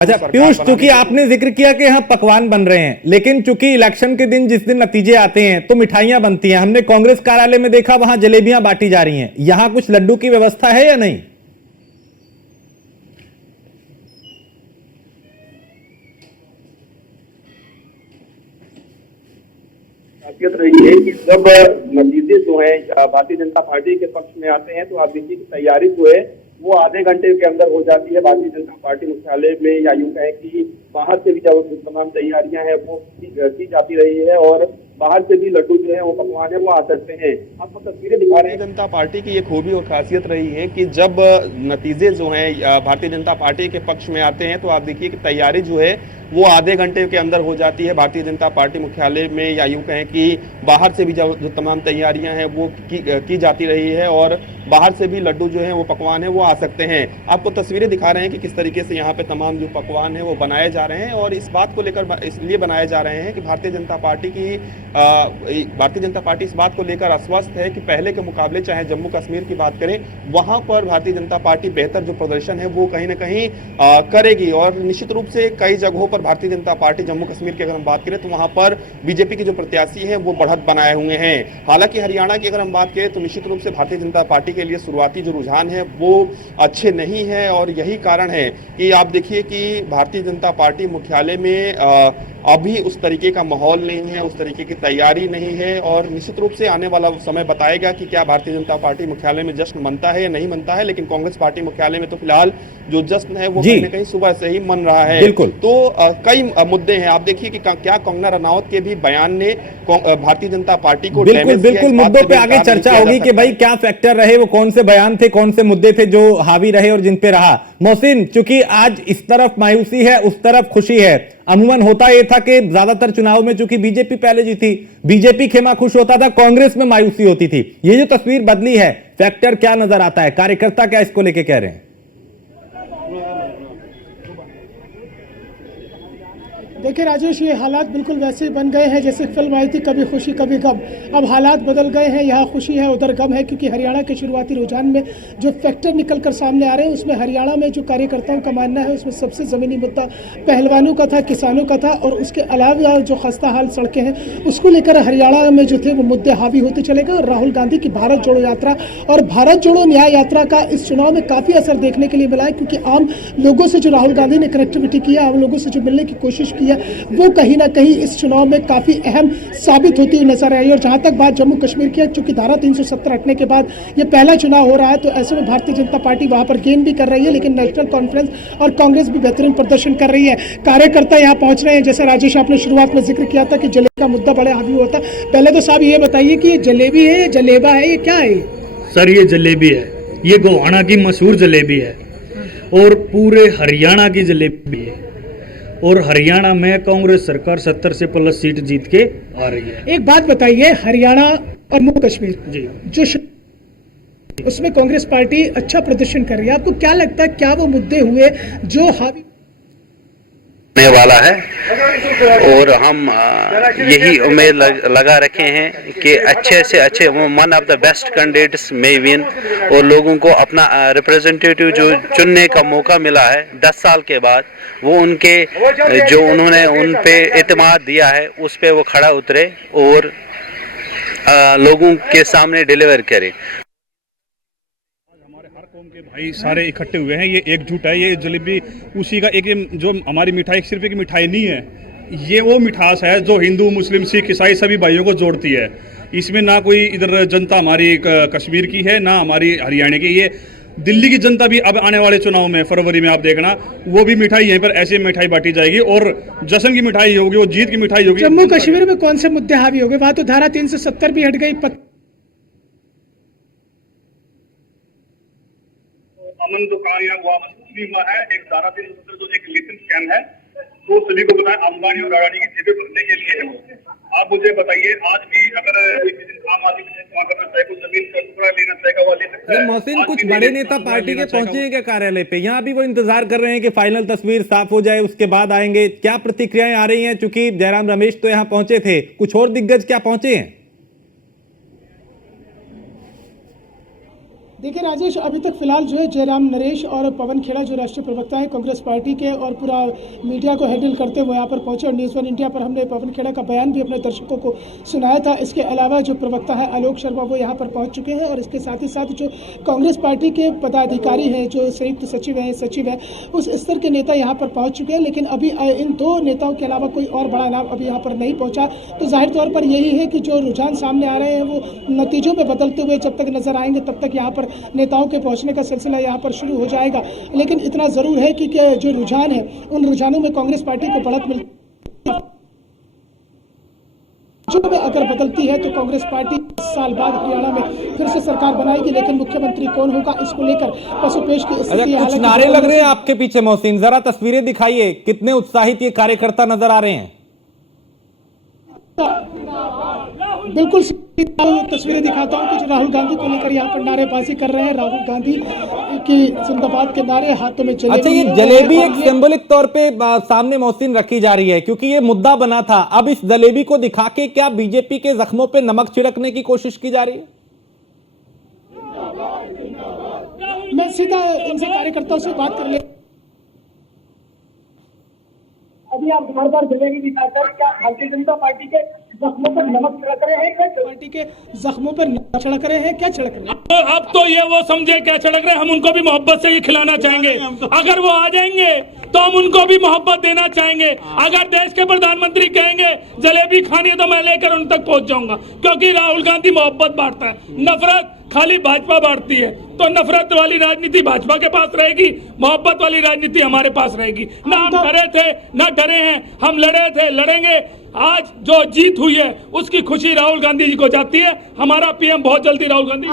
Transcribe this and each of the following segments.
अच्छा पीयूष, चूंकि आपने जिक्र किया कि यहाँ पकवान बन रहे हैं, लेकिन चूंकि इलेक्शन के दिन जिस दिन नतीजे आते हैं तो मिठाइयां बनती हैं। हमने कांग्रेस कार्यालय में देखा वहां जलेबियां बांटी जा रही हैं। यहां कुछ लड्डू की व्यवस्था है या नहीं? खासियत रही है कि जब नतीजे जो है भारतीय जनता पार्टी के पक्ष में आते हैं तो आप देखिए कि तैयारी जो है वो आधे घंटे के अंदर हो जाती है भारतीय जनता पार्टी मुख्यालय में, या यूं कहें कि बाहर से भी जो तमाम तैयारियां हैं वो की जाती रही है और बाहर से भी लड्डू जो है वो पकवान है वो आ सकते हैं। आपको तस्वीरें दिखा रहे हैं। जनता पार्टी की ये खूबी और खासियत रही है कि जब नतीजे जो हैं भारतीय जनता पार्टी के पक्ष में आते हैं तो आप देखिए कि तैयारी जो है वो आधे घंटे के अंदर हो जाती है भारतीय जनता पार्टी मुख्यालय में, या यूं कहें कि बाहर से भी जो तमाम तैयारियां हैं वो की जाती रही है और बाहर से भी लड्डू जो है वो पकवान है वो आ सकते हैं। आपको तस्वीरें दिखा रहे हैं कि किस तरीके से यहाँ पे तमाम जो पकवान है वो बनाए जा रहे हैं, और इस बात को लेकर इसलिए बनाए जा रहे हैं कि भारतीय जनता पार्टी इस बात को लेकर आश्वस्त है कि पहले के मुकाबले चाहे जम्मू कश्मीर की बात करें वहां पर भारतीय जनता पार्टी बेहतर जो प्रदर्शन है वो कहीं ना कहीं करेगी। और निश्चित रूप से कई जगहों पर भारतीय जनता पार्टी जम्मू कश्मीर की अगर हम बात करें तो वहां पर बीजेपी के जो प्रत्याशी हैं वो बढ़त बनाए हुए हैं। हालांकि हरियाणा की अगर हम बात करें तो निश्चित रूप से भारतीय जनता पार्टी के लिए शुरुआती जो रुझान है वो अच्छे नहीं है, और यही कारण है कि आप देखिए कि भारतीय जनता पार्टी मुख्यालय में अभी उस तरीके का माहौल नहीं है, उस तरीके की तैयारी नहीं है, और निश्चित रूप से आने वाला समय बताएगा कि क्या भारतीय जनता पार्टी मुख्यालय में जश्न मनता है या नहीं मनता है। लेकिन कांग्रेस पार्टी मुख्यालय में तो फिलहाल जो जश्न है वो कहीं ना कहीं सुबह से ही मन रहा है। बिल्कुल। तो कई मुद्दे हैं। आप देखिए कि क्या कंगना रनौत के भी बयान ने भारतीय जनता पार्टी को बिल्कुल मुद्दों पे आगे चर्चा होगी कि भाई क्या फैक्टर रहे, वो कौन से बयान थे, कौन से मुद्दे थे जो हावी रहे और जिन पे रहा। मोहसिन, चूंकि आज इस तरफ मायूसी है उस तरफ खुशी है। अमूमन होता यह था कि ज्यादातर चुनाव में चूंकि बीजेपी पहले जीती, बीजेपी खेमा खुश होता था, कांग्रेस में मायूसी होती थी। ये जो तस्वीर बदली है, फैक्टर क्या नजर आता है? कार्यकर्ता क्या इसको लेके कह रहे हैं? देखिए राजेश, ये हालात बिल्कुल वैसे ही बन गए हैं जैसे फिल्म आई थी कभी खुशी कभी गम। अब हालात बदल गए हैं, यहाँ खुशी है उधर गम है, क्योंकि हरियाणा के शुरुआती रुझान में जो फैक्टर निकल कर सामने आ रहे हैं उसमें हरियाणा में जो कार्यकर्ताओं का मानना है उसमें सबसे ज़मीनी मुद्दा पहलवानों का था, किसानों का था, और उसके अलावा जो खस्ता हाल सड़कें हैं उसको लेकर हरियाणा में जो थे वो मुद्दे हावी होते चले गए। और राहुल गांधी की भारत जोड़ो यात्रा और भारत जोड़ो न्याय यात्रा का इस चुनाव में काफ़ी असर देखने के लिए मिला है, क्योंकि आम लोगों से जो राहुल गांधी ने कनेक्टिविटी किया, आम लोगों से जो मिलने की कोशिश की वो कहीं ना कहीं इस चुनाव में काफ़ी अहम साबित होती हुई नजर आई। और जहां तक बात जम्मू कश्मीर की है, चूंकि धारा 370 हटने के बाद ये पहला चुनाव हो रहा है, तो ऐसे में भारतीय जनता पार्टी वहां पर गेन भी कर रही है, लेकिन नेशनल कॉन्फ्रेंस और कांग्रेस भी बेहतरीन प्रदर्शन कर रही है। कार्यकर्ता यहाँ पहुंच रहे हैं। जैसे राजेश आपने शुरुआत में जिक्र किया था कि जलेबी का मुद्दा बड़े हावी होता। पहले तो साहब ये बताइए कि ये जलेबी है, ये जलेबा है, ये क्या है? सर ये जलेबी है, ये गोहाना की मशहूर जलेबी है और पूरे हरियाणा की जलेबी है। और हरियाणा में कांग्रेस सरकार 70 से प्लस सीट जीत के आ रही है। एक बात बताइए, हरियाणा और जम्मू कश्मीर जी जो उसमें कांग्रेस पार्टी अच्छा प्रदर्शन कर रही है, आपको क्या लगता है क्या वो मुद्दे हुए जो हावी वाला है? और हम यही उम्मीद लगा रखे हैं कि अच्छे से अच्छे one of the best candidates में विन, और लोगों को अपना रिप्रेजेंटेटिव जो चुनने का मौका मिला है 10 साल के बाद, वो उनके जो उन्होंने उन पे एतमाद दिया है उस पे वो खड़ा उतरे और लोगों के सामने डिलीवर करे। के भाई सारे इकट्ठे हुए हैं, ये एकजुट है। ये जलेबी उसी का एक जो हमारी मिठाई सिर्फ एक मिठाई नहीं है, ये वो मिठास है जो हिंदू मुस्लिम सिख ईसाई सभी भाइयों को जोड़ती है। इसमें ना कोई इधर जनता हमारी कश्मीर की है ना हमारी हरियाणा की। ये दिल्ली की जनता भी अब आने वाले चुनाव में फरवरी में आप देखना, वो भी मिठाई यहीं पर ऐसे मिठाई बांटी जाएगी और जश्न की मिठाई होगी, वो जीत की मिठाई होगी। जम्मू कश्मीर में कौन से मुद्दे हावी हो गए? वहां तो धारा 370 भी हट गई। अमन जो कहा गया वो अमन कुछ नहीं हुआ है। एक धारा 370 जो एक लिटिल स्कैम है वो सभी को पता है, अंबानी और अडानी की जेबें भरने के लिए है वो। आप मुझे बताइए, आज भी अगर आम आदमी करना चाहे, कोई जमीन का टुकड़ा लेना चाहेगा वो ले सकता है। मोहसिन, कुछ बड़े नेता पार्टी के पहुंचे हैं क्या कार्यालय पे? यहाँ भी वो इंतजार कर रहे हैं कि फाइनल तस्वीर साफ हो जाए उसके बाद आएंगे। क्या प्रतिक्रियाएं आ रही हैं? चूंकि जयराम रमेश तो यहाँ पहुंचे थे, कुछ और दिग्गज क्या पहुंचे हैं? देखिए राजेश, अभी तक फिलहाल जो है जयराम नरेश और पवन खेड़ा जो राष्ट्रीय प्रवक्ता है कांग्रेस पार्टी के और पूरा मीडिया को हैंडल करते हुए यहाँ पर पहुंचे और न्यूज़ 1 इंडिया पर हमने पवन खेड़ा का बयान भी अपने दर्शकों को सुनाया था। इसके अलावा जो प्रवक्ता है आलोक शर्मा वो यहाँ पर पहुँच चुके हैं और इसके साथ ही साथ जो कांग्रेस पार्टी के पदाधिकारी हैं, जो संयुक्त सचिव है उस स्तर के नेता यहाँ पर पहुँच चुके हैं। लेकिन अभी इन दो नेताओं के अलावा कोई और बड़ा नाम अभी यहाँ पर नहीं पहुँचा। तो जाहिर तौर पर यही है कि जो रुझान सामने आ रहे हैं वो नतीजों में बदलते हुए जब तक नजर आएंगे तब तक यहाँ पर नेताओं के पहुंचने का सिलसिला यहाँ पर शुरू हो जाएगा। लेकिन इतना जरूर है कि जो रुझान है उन रुझानों में कांग्रेस पार्टी को बढ़त मिल में अगर बदलती है तो कांग्रेस पार्टी 10 साल बाद हरियाणा में फिर से सरकार बनाएगी। लेकिन मुख्यमंत्री कौन होगा इसको लेकर पसुपेश की स्थिति है। कुछ नारे लग रहे हैं आपके पीछे मोहसिन, जरा तस्वीरें दिखाइए, कितने उत्साहित ये कार्यकर्ता नजर आ रहे हैं। बिल्कुल तस्वीरें दिखाता हूं कि जो राहुल गांधी को लेकर यहाँ पर नारेबाजी कर रहे हैं। राहुल गांधी की जिंदाबाद के नारे, हाथों में जलेबी। अच्छा, ये जलेबी एक सिंबलिक तौर पे सामने मोहसिन रखी जा रही है क्योंकि ये मुद्दा बना था। अब इस जलेबी को दिखा के क्या बीजेपी के जख्मों पे नमक छिड़कने की कोशिश की जा रही है? मैं सीधा इनसे कार्यकर्ताओं से बात कर ले। अभी आप बार जलेबी दिखाकर क्या भारतीय जनता पार्टी के जख्मों पर नमक छिड़क रहे हैं? क्या पार्टी के जख्मों पर नमक छिड़क रहे हैं? क्या छिड़क रहे हैं? अब तो ये वो समझे क्या छिड़क रहे हैं। हम उनको भी मोहब्बत से ही खिलाना चाहेंगे। अगर वो आ जाएंगे तो हम उनको भी मोहब्बत देना चाहेंगे। अगर देश के प्रधानमंत्री कहेंगे जलेबी खानी है तो मैं लेकर उन तक पहुंच जाऊंगा, क्योंकि राहुल गांधी मोहब्बत बांटता है, नफरत खाली भाजपा बांटती है। तो नफरत वाली राजनीति भाजपा के पास रहेगी, मोहब्बत वाली राजनीति हमारे पास रहेगी। ना हम डरे थे ना डरे हैं, हम लड़े थे लड़ेंगे। आज जो जीत हुई है उसकी खुशी राहुल गांधी जी को जाती है। हमारा पीएम बहुत जल्दी राहुल गांधी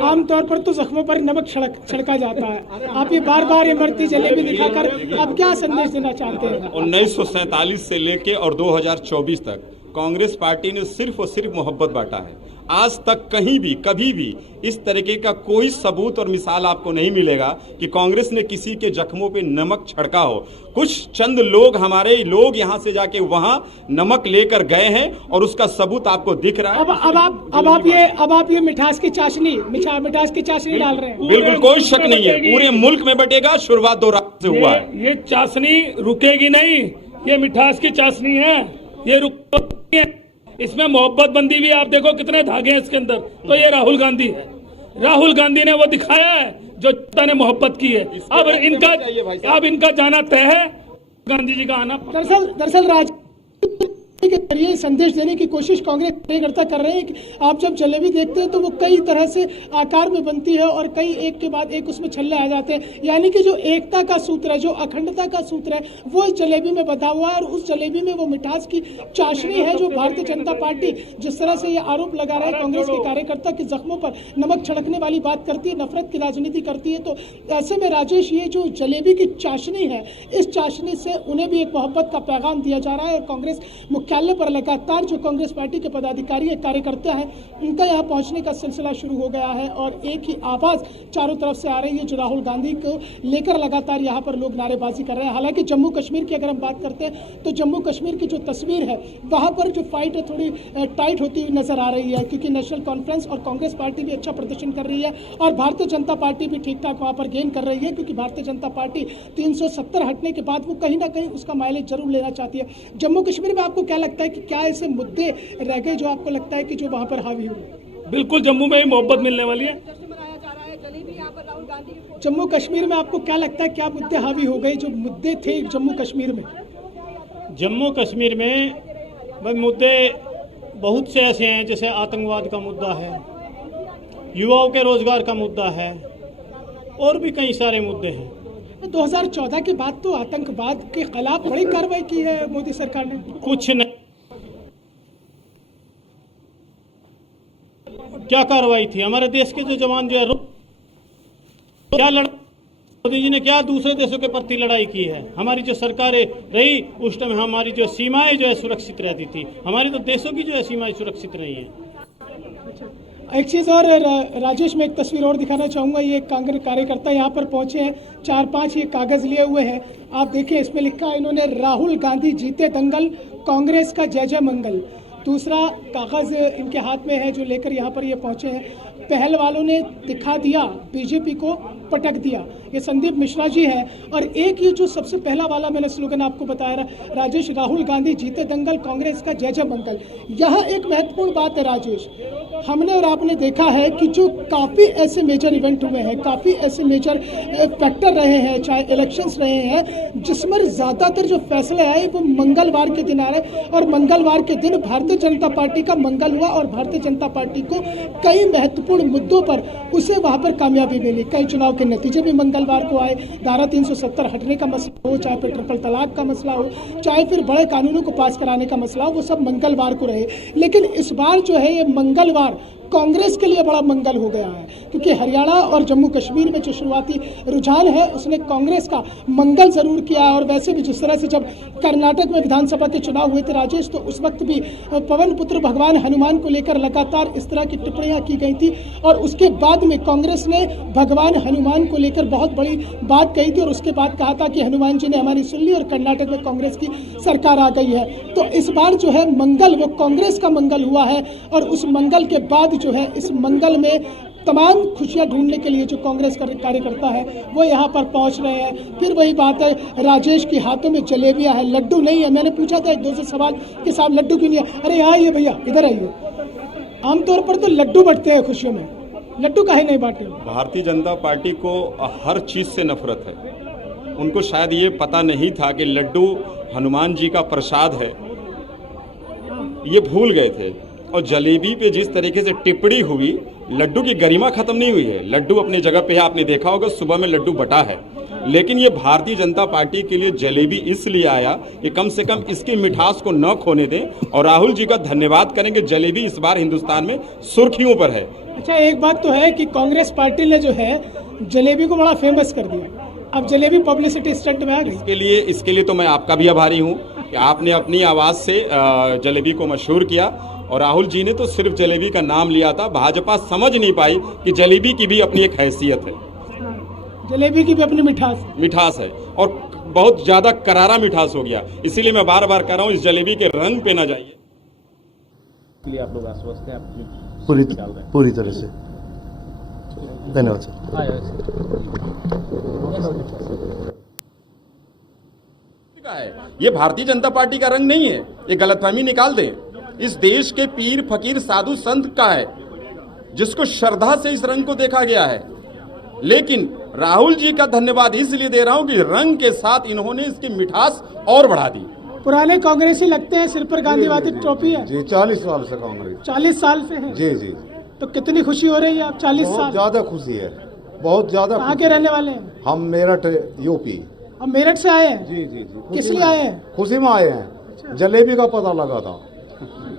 आमतौर पर तो जख्मों पर नमक छिड़का जाता है। आप ये बार इमरती जलेबी दिखाकर आप क्या संदेश देना चाहते हैं? 1947 से लेके और 2024 तक कांग्रेस पार्टी ने सिर्फ और सिर्फ मोहब्बत बांटा है। आज तक कहीं भी कभी भी इस तरीके का कोई सबूत और मिसाल आपको नहीं मिलेगा कि कांग्रेस ने किसी के जख्मों पे नमक छिड़का हो। कुछ चंद लोग, हमारे लोग यहां से जाके वहां नमक लेकर गए हैं और उसका सबूत आपको दिख रहा है। अब आप ये मिठास की चाशनी डाल रहे हैं। बिल्कुल कोई शक नहीं है, पूरे मुल्क में बटेगा। शुरुआत 2 रात से हुआ है। ये चाशनी रुकेगी नहीं, ये मिठास की चाशनी है, ये रुकती है। इसमें मोहब्बत बंदी भी, आप देखो कितने धागे हैं इसके अंदर। तो ये राहुल गांधी है, राहुल गांधी ने वो दिखाया है जो जनता ने मोहब्बत की है। अब इनका जाना तय है, गांधी जी का आना। दरअसल के जरिए संदेश देने की कोशिश कांग्रेस कार्यकर्ता कर रहे हैं कि आप जब जलेबी देखते हैं तो वो कई तरह से आकार में बनती है और कई एक के बाद एक उसमें छल्ले आ जाते हैं। यानी कि जो एकता का सूत्र है, जो अखंडता का सूत्र है, वो इस जलेबी में बता हुआ है। और उस जलेबी में वो मिठास की चाशनी है जो भारतीय जनता पार्टी जिस तरह से ये आरोप लगा रहा है कांग्रेस के कार्यकर्ता के जख्मों पर नमक छिड़कने वाली बात करती है, नफरत की राजनीति करती है। तो ऐसे में राजेश, ये जो जलेबी की चाशनी है, इस चाशनी से उन्हें भी एक मोहब्बत का पैगाम दिया जा रहा है। और कांग्रेस मुख्यालय पर लगातार जो कांग्रेस पार्टी के पदाधिकारी कार्यकर्ता हैं, उनका यहाँ पहुंचने का सिलसिला शुरू हो गया है। और एक ही आवाज चारों तरफ से आ रही है जो राहुल गांधी को लेकर लगातार यहाँ पर लोग नारेबाजी कर रहे हैं। हालांकि जम्मू कश्मीर की अगर हम बात करते हैं तो जम्मू कश्मीर की जो तस्वीर है वहाँ पर जो फाइट है थोड़ी टाइट होती हुई नजर आ रही है, क्योंकि नेशनल कॉन्फ्रेंस और कांग्रेस पार्टी भी अच्छा प्रदर्शन कर रही है और भारतीय जनता पार्टी भी ठीक ठाक वहाँ पर गेन कर रही है। क्योंकि भारतीय जनता पार्टी 370 हटने के बाद वो कहीं ना कहीं उसका माइलेज जरूर लेना चाहती है। जम्मू कश्मीर में आपको क्या लगता है कि क्या ऐसे मुद्दे रह गए जो आपको लगता है कि जो वहाँ पर हावी हुए? बिल्कुल जम्मू में भी मोहब्बत मिलने वाली है। जम्मू कश्मीर में आपको क्या लगता है क्या मुद्दे हावी हो गए जो मुद्दे थे जम्मू कश्मीर में? जम्मू कश्मीर में भाई मुद्दे बहुत से ऐसे हैं, जैसे आतंकवाद का मुद्दा है, युवाओं के रोजगार का मुद्दा है और भी कई सारे मुद्दे हैं। 2014 के बाद तो आतंकवाद के खिलाफ बड़ी कार्रवाई की है मोदी सरकार ने। कुछ नहीं, क्या कार्रवाई थी? हमारे देश के जो जवान जो है क्या लड़ा, मोदी जी ने क्या दूसरे देशों के प्रति लड़ाई की है? हमारी जो सरकारें रही उस टाइम हमारी जो सीमाएं जो है सुरक्षित रहती थी। हमारी तो देशों की जो है सीमाएं सुरक्षित नहीं है। एक चीज़ और राजेश, में एक तस्वीर और दिखाना चाहूँगा। ये कांग्रेस कार्यकर्ता यहाँ पर पहुँचे हैं, 4-5 ये कागज़ लिए हुए हैं। आप देखिए इसमें लिखा है इन्होंने, राहुल गांधी जीते दंगल, कांग्रेस का जय जय मंगल। दूसरा कागज़ इनके हाथ में है जो लेकर यहाँ पर ये पहुँचे हैं। पहल वालों ने दिखा दिया, बीजेपी को पटक दिया, ये संदीप मिश्रा जी हैं। और एक ये जो सबसे पहला वाला मैंने स्लोगन आपको बताया राजेश, राहुल गांधी जीते दंगल, कांग्रेस का जय जय मंगल। यह एक महत्वपूर्ण बात है राजेश। हमने और आपने देखा है कि जो काफ़ी ऐसे मेजर इवेंट हुए हैं, काफ़ी ऐसे मेजर फैक्टर रहे हैं, चाहे इलेक्शंस रहे हैं, जिसमें ज़्यादातर जो फैसले आए वो मंगलवार के दिन आ रहे। और मंगलवार के दिन भारतीय जनता पार्टी का मंगल हुआ और भारतीय जनता पार्टी को कई महत्वपूर्ण मुद्दों पर उसे वहाँ पर कामयाबी मिली। कई चुनाव के नतीजे भी मंगलवार को आए। धारा 370 हटने का मसला हो, चाहे फिर ट्रिपल तलाक का मसला हो, चाहे फिर बड़े कानूनों को पास कराने का मसला हो, वो सब मंगलवार को रहे। लेकिन इस बार जो है ये मंगलवार कांग्रेस के लिए बड़ा मंगल हो गया है, क्योंकि हरियाणा और जम्मू कश्मीर में जो शुरुआती रुझान है उसने कांग्रेस का मंगल जरूर किया है। और वैसे भी जिस तरह से जब कर्नाटक में विधानसभा के चुनाव हुए थे राजेश, तो उस वक्त भी पवन पुत्र भगवान हनुमान को लेकर लगातार इस तरह की टिप्पणियां की गई थी। और उसके बाद में कांग्रेस ने भगवान हनुमान को लेकर बहुत बड़ी बात कही थी और उसके बाद कहा था कि हनुमान जी ने हमारी सुन ली और कर्नाटक में कांग्रेस की सरकार आ गई है। तो इस बार जो है मंगल वो कांग्रेस का मंगल हुआ है। और उस मंगल के बाद जो है इस मंगल में तमाम खुशियां ढूंढने के लिए जो कांग्रेस का कार्यकर्ता है वो यहाँ पर पहुँच रहे हैं। फिर वही बात है, राजेश के हाथों में जलेबियां हैं, लड्डू नहीं है। मैंने पूछा था एक दो से सवाल कि साहब लड्डू क्यों नहीं है? अरे आइए भैया इधर आइए। आमतौर पर तो लड्डू बंटते हैं खुशियों में, लड्डू काहे नहीं बांटे? भारतीय जनता पार्टी को हर चीज़ से नफरत है। उनको शायद ये पता नहीं था कि लड्डू हनुमान जी का प्रसाद है, ये भूल गए थे। और जलेबी पे जिस तरीके से टिप्पणी हुई, लड्डू की गरिमा खत्म नहीं हुई है। लड्डू अपनी जगह पे है, आपने देखा होगा सुबह में लड्डू बटा है। लेकिन ये भारतीय जनता पार्टी के लिए जलेबी इसलिए आया कि कम से कम इसकी मिठास को न खोने दें। और राहुल जी का धन्यवाद करेंगे, जलेबी इस बार हिंदुस्तान में सुर्खियों पर है। अच्छा, एक बात तो है कि कांग्रेस पार्टी ने जो है जलेबी को बड़ा फेमस कर दिया। अब जलेबी पब्लिसिटी स्टंट में आ गई। इसके लिए तो मैं आपका भी आभारी हूँ कि आपने अपनी आवाज़ से जलेबी को मशहूर किया। और राहुल जी ने तो सिर्फ जलेबी का नाम लिया था। भाजपा समझ नहीं पाई कि जलेबी की भी अपनी एक हैसियत है, जलेबी की भी अपनी मिठास है और बहुत ज़्यादा करारा मिठास हो गया। इसीलिए मैं बार बार कह रहा हूँ, इस जलेबी के रंग पे ना जाइए। लिए आप लोग आश्वस्त हैं? पूरी तरह से। धन्यवाद सर। ये भारतीय जनता पार्टी का रंग नहीं है, ये गलतफहमी निकाल दें। इस देश के पीर फकीर साधु संत का है, जिसको श्रद्धा से इस रंग को देखा गया है। लेकिन राहुल जी का धन्यवाद इसलिए दे रहा हूं कि रंग के साथ इन्होंने इसकी मिठास और बढ़ा दी। पुराने कांग्रेसी लगते हैं, सिर पर गांधीवादी टोपी है। जी 40 साल से कांग्रेस। 40 साल से है? जी जी। तो कितनी खुशी हो रही है आप 40 साल? बहुत ज्यादा खुशी है, बहुत ज्यादा। कहाँ के रहने वाले हैं? हम मेरठ यूपी। हम मेरठ से आए हैं? जी जी जी। किस लिए आए हैं? खुशी में आए हैं। जलेबी का पता लगा था,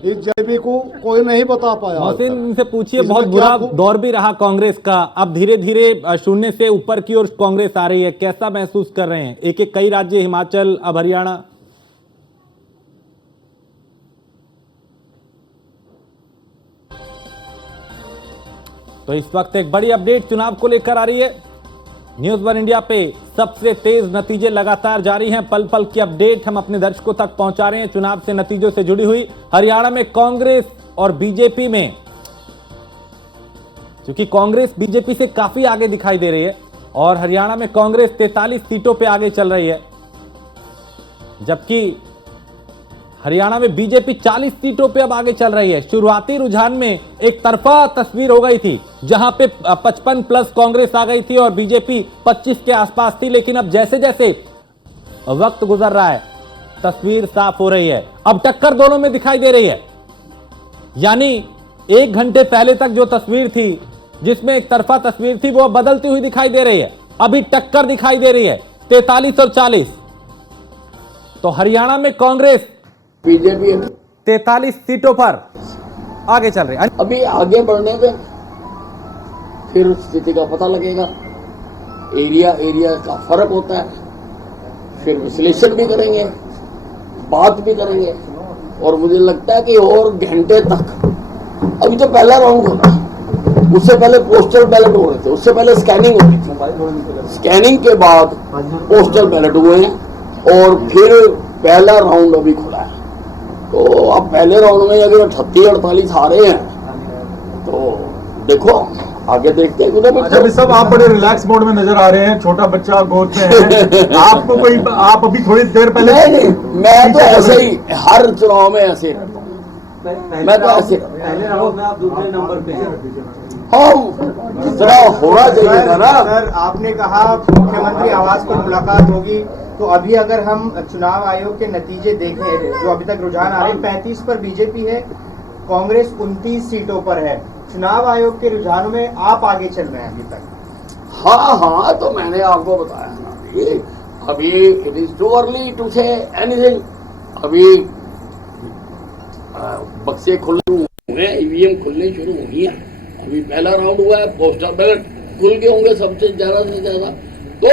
इस जलेबी को कोई नहीं बता पाया। मोहसिन, इनसे पूछिए, बहुत बुरा दौर भी रहा कांग्रेस का, अब धीरे धीरे शून्य से ऊपर की ओर कांग्रेस आ रही है, कैसा महसूस कर रहे हैं? एक एक कई राज्य, हिमाचल, अब हरियाणा। तो इस वक्त एक बड़ी अपडेट चुनाव को लेकर आ रही है। न्यूज वन इंडिया पे सबसे तेज नतीजे लगातार जारी हैं। पल पल की अपडेट हम अपने दर्शकों तक पहुंचा रहे हैं चुनाव से नतीजों से जुड़ी हुई। हरियाणा में कांग्रेस और बीजेपी में, क्योंकि कांग्रेस बीजेपी से काफी आगे दिखाई दे रही है और हरियाणा में कांग्रेस 43 सीटों पे आगे चल रही है, जबकि हरियाणा में बीजेपी 40 सीटों पे अब आगे चल रही है। शुरुआती रुझान में एक तरफा तस्वीर हो गई थी, जहां पे 55 प्लस कांग्रेस आ गई थी और बीजेपी 25 के आसपास थी। लेकिन अब जैसे जैसे वक्त गुजर रहा है, तस्वीर साफ हो रही है। अब टक्कर दोनों में दिखाई दे रही है। यानी 1 घंटे पहले तक जो तस्वीर थी, जिसमें एक तरफा तस्वीर थी, वो बदलती हुई दिखाई दे रही है। अभी टक्कर दिखाई दे रही है 43 और 40। तो हरियाणा में कांग्रेस बीजेपी 43 सीटों पर आगे चल रही है। अभी आगे बढ़ने पे फिर स्थिति का पता लगेगा। एरिया का फर्क होता है, फिर विश्लेषण भी करेंगे, बात भी करेंगे। और मुझे लगता है कि और घंटे तक, अभी तो पहला राउंड हो रहा है, उससे पहले पोस्टल बैलेट हो रहे थे, उससे पहले स्कैनिंग हो रही थी, स्कैनिंग के बाद पोस्टल बैलेट हुए हैं और फिर पहला राउंड अभी खुला है। तो अब पहले राउंड में अगर 38-48 हारे हैं तो देखो आगे देखते हैं। अच्छा भाई साहब, आप बड़े रिलैक्स मोड में नजर आ रहे हैं, छोटा बच्चा गोद में है आपको कोई, आप अभी थोड़ी देर पहले नहीं, मैं तो ऐसे ही हर चुनाव में ऐसे रहता हूँ, मैं तो ऐसे पहले राउंड में आप दूसरे नंबर पे हैं। हाँ जितना होना चाहिए था ना। सर आपने कहा मुख्यमंत्री आवास पर मुलाकात होगी, तो अभी अगर हम चुनाव आयोग के नतीजे देखें जो अभी तक रुझान आ रहे हैं, 35 पर बीजेपी है, कांग्रेस 29 सीटों पर है। चुनाव आयोग के रुझानों में आप आगे चल रहे हैं अभी तक। हाँ तो मैंने आपको बताया ना, अभी it is too early to say anything. अभी बक्से खुलने हुए, ईवीएम खुलने शुरू हुई है, अभी पहला राउंड हुआ है, पोस्टल बैलेट खुल गए होंगे सबसे ज्यादा से ज्यादा, तो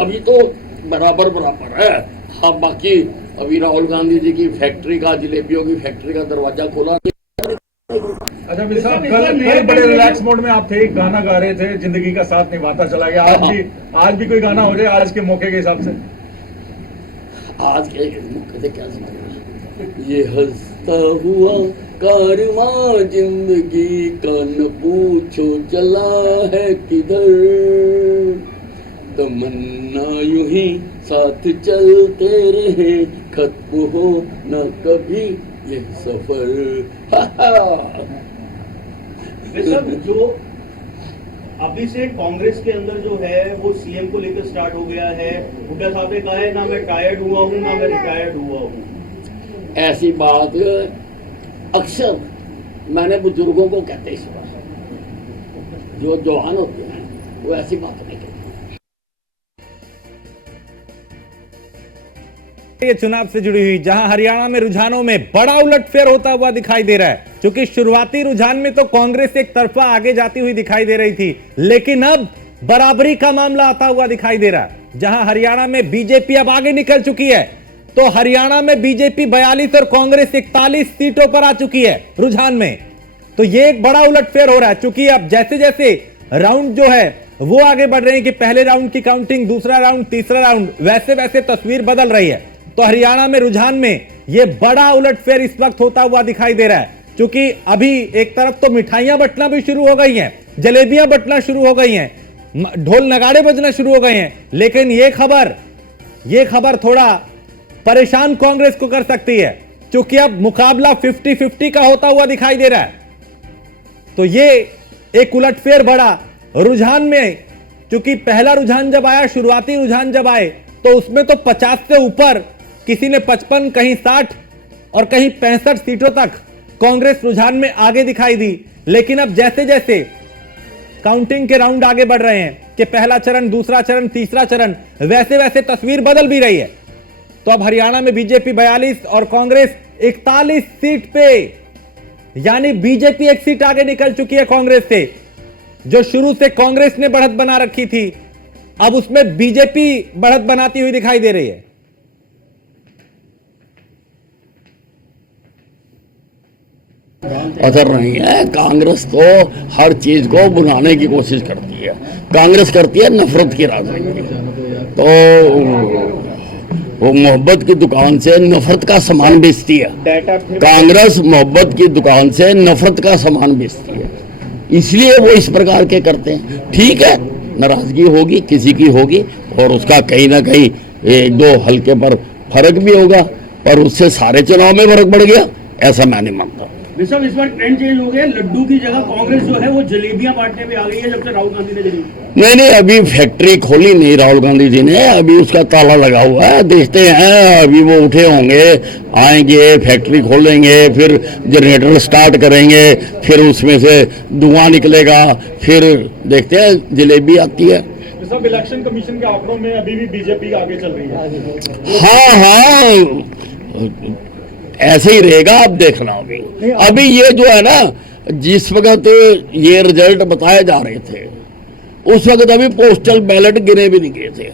अभी तो बराबर है। हाँ बाकी अभी राहुल गांधी जी की फैक्ट्री का, जलेबियों की फैक्ट्री का दरवाजा खोला। अच्छा भाई साहब, कल बड़े रिलैक्स मोड में आप थे, गाना गा रहे थे, जिंदगी का साथ निभाता चला गया। आज भी कोई गाना हो जाए आज के मौके के हिसाब से? आज के मौके से क्या समझ, ये हंसता हुआ कारवां जिंदगी का न पूछो चला है किधर, तमन्ना यूं ही साथ चलते रहे, खत्म हो न कभी ये सफर। जो अभी से कांग्रेस के अंदर जो है वो सीएम को लेकर स्टार्ट हो गया है। हुड्डा साहब ने कहा है ना मैं टायर्ड हुआ हूँ ना मैं रिटायर्ड हुआ हूँ। ऐसी बात अक्सर मैंने बुजुर्गों को कहते सुना, जो जवान होते हैं वो ऐसी बात नहीं कहते। ये चुनाव से जुड़ी हुई, जहां हरियाणा में रुझानों में बड़ा उलटफेर होता हुआ दिखाई दे रहा है। क्योंकि शुरुआती रुझान में तो कांग्रेस एक तरफा आगे जाती हुई दिखाई दे रही थी, लेकिन अब बराबरी का मामला आता हुआ दिखाई दे रहा है। जहां हरियाणा में बीजेपी अब आगे निकल चुकी है, तो हरियाणा में बीजेपी 42 और कांग्रेस 41 सीटों पर आ चुकी है रुझान में। तो ये एक बड़ा उलटफेर हो रहा है, क्योंकि अब जैसे जैसे राउंड जो है वो आगे बढ़ रहे हैं कि पहले राउंड की काउंटिंग, दूसरा राउंड, तीसरा राउंड, वैसे वैसे तस्वीर बदल रही है। तो हरियाणा में रुझान में यह बड़ा उलटफेर इस वक्त होता हुआ दिखाई दे रहा है, क्योंकि अभी एक तरफ तो मिठाइयां बंटना भी शुरू हो गई हैं, जलेबियां बंटना शुरू हो गई हैं, ढोल नगाड़े बजना शुरू हो गए हैं, लेकिन यह खबर थोड़ा परेशान कांग्रेस को कर सकती है, क्योंकि अब मुकाबला 50-50 का होता हुआ दिखाई दे रहा है। तो ये एक उलटफेर बड़ा रुझान में, क्योंकि पहला रुझान जब आया, शुरुआती रुझान जब आए, तो उसमें तो 50 से ऊपर, किसी ने 55, कहीं 60 और कहीं 65 सीटों तक कांग्रेस रुझान में आगे दिखाई दी। लेकिन अब जैसे जैसे काउंटिंग के राउंड आगे बढ़ रहे हैं कि पहला चरण, दूसरा चरण, तीसरा चरण, वैसे वैसे तस्वीर बदल भी रही है। तो अब हरियाणा में बीजेपी 42 और कांग्रेस 41 सीट पे, यानी बीजेपी एक सीट आगे निकल चुकी है कांग्रेस से। जो शुरू से कांग्रेस ने बढ़त बना रखी थी, अब उसमें बीजेपी बढ़त बनाती हुई दिखाई दे रही है। असर नहीं है। कांग्रेस तो हर चीज को बुलाने की कोशिश करती है। कांग्रेस करती है नफरत की राजनीति। तो वो मोहब्बत की दुकान से नफरत का सामान बेचती है। कांग्रेस मोहब्बत की दुकान से नफरत का सामान बेचती है, इसलिए वो इस प्रकार के करते हैं। ठीक है, नाराजगी होगी, किसी की होगी, और उसका कहीं ना कहीं एक दो हल्के पर फर्क भी होगा, पर उससे सारे चुनाव में फर्क पड़ गया, ऐसा मैं नहीं मानता। इस बार ट्रेंड चेंज हो गया, लड्डू की जगह कांग्रेस जो है वो जलेबियां बांटने पे आ गई है, जब से राहुल गांधी ने जलेबी। नहीं, अभी फैक्ट्री खोली नहीं राहुल गांधी जी ने, अभी उसका ताला लगा हुआ है। देखते हैं, अभी वो उठे होंगे, आएंगे, फैक्ट्री खोलेंगे, फिर जनरेटर स्टार्ट करेंगे, फिर उसमें से धुआं निकलेगा, फिर देखते हैं जलेबी आती है। सब इलेक्शन कमीशन के आंकड़ों में अभी भी बीजेपी आगे चल रही है। हाँ, ऐसे ही रहेगा, आप देखना। अभी ये जो है ना, जिस वक्त ये रिजल्ट बताए जा रहे थे, उस वक्त अभी पोस्टल बैलेट गिने भी नहीं गए थे।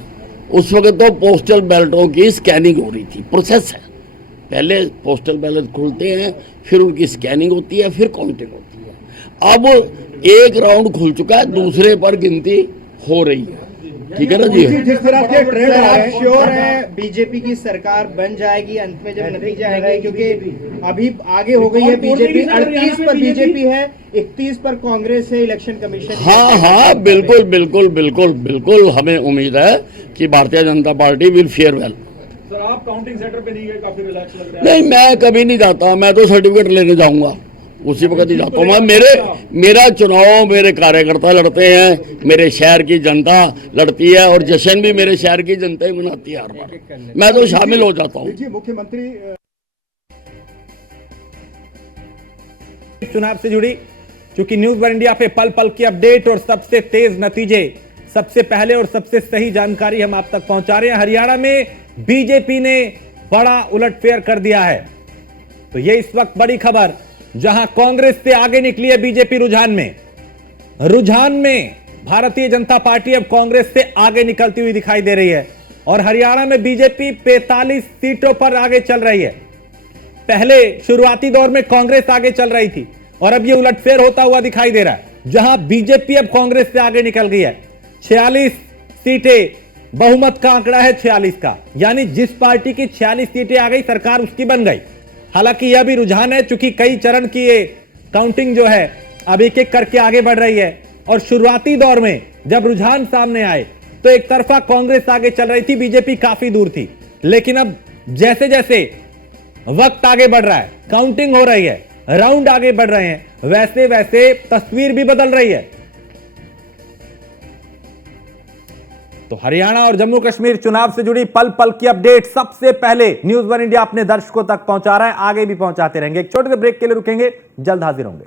उस वक्त तो पोस्टल बैलेटों की स्कैनिंग हो रही थी, प्रोसेस है। पहले पोस्टल बैलेट खुलते हैं, फिर उनकी स्कैनिंग होती है, फिर काउंटिंग होती है। अब एक राउंड खुल चुका है, दूसरे पर गिनती हो रही है। ठीक है ना जी। जिस तरह के ट्रेंड आप श्योर है बीजेपी की सरकार बन जाएगी अंत में जब नतीजे आएंगे, क्योंकि अभी आगे हो गई है बीजेपी, 38 पर बीजेपी है, 31 पर कांग्रेस है, इलेक्शन कमीशन। हाँ हाँ बिल्कुल बिल्कुल बिल्कुल बिल्कुल हमें उम्मीद है कि Bharatiya Janata party will fair well. Sir आप काउंटिंग सेंटर पे नहीं गए, काफी रिलैक्स लग रहा है। नहीं मैं कभी नहीं जाता, मैं तो सर्टिफिकेट लेने जाऊंगा उसी वक्त ही जाता हूँ मैं। मेरा चुनाव मेरे कार्यकर्ता लड़ते हैं, मेरे शहर की जनता लड़ती है और जश्न भी मेरे शहर की जनता ही मनाती है हर बार, मैं तो शामिल हो जाता हूँ। मुख्यमंत्री चुनाव से जुड़ी क्योंकि न्यूज वन इंडिया पे पल पल की अपडेट और सबसे तेज नतीजे, सबसे पहले और सबसे सही जानकारी हम आप तक पहुंचा रहे हैं। हरियाणा में बीजेपी ने बड़ा उलटफेर कर दिया है, तो ये इस वक्त बड़ी खबर, जहां कांग्रेस से आगे निकली है बीजेपी रुझान में भारतीय जनता पार्टी अब कांग्रेस से आगे निकलती हुई दिखाई दे रही है और हरियाणा में बीजेपी 45 सीटों पर आगे चल रही है। पहले शुरुआती दौर में कांग्रेस आगे चल रही थी और अब यह उलटफेर होता हुआ दिखाई दे रहा है, जहां बीजेपी अब कांग्रेस से आगे निकल गई है। 46 सीटें, बहुमत का आंकड़ा है 46 का, यानी जिस पार्टी की 46 सीटें आ गई सरकार उसकी बन गई। हालांकि यह भी रुझान है चूंकि कई चरण की ये काउंटिंग जो है अब एक एक करके आगे बढ़ रही है और शुरुआती दौर में जब रुझान सामने आए तो एक तरफा कांग्रेस आगे चल रही थी, बीजेपी काफी दूर थी। लेकिन अब जैसे जैसे वक्त आगे बढ़ रहा है, काउंटिंग हो रही है, राउंड आगे बढ़ रहे हैं, वैसे वैसे तस्वीर भी बदल रही है। तो हरियाणा और जम्मू कश्मीर चुनाव से जुड़ी पल पल की अपडेट सबसे पहले न्यूज वन इंडिया अपने दर्शकों तक पहुंचा रहा है, आगे भी पहुंचाते रहेंगे। एक छोटे से ब्रेक के लिए रुकेंगे, जल्द हाजिर होंगे।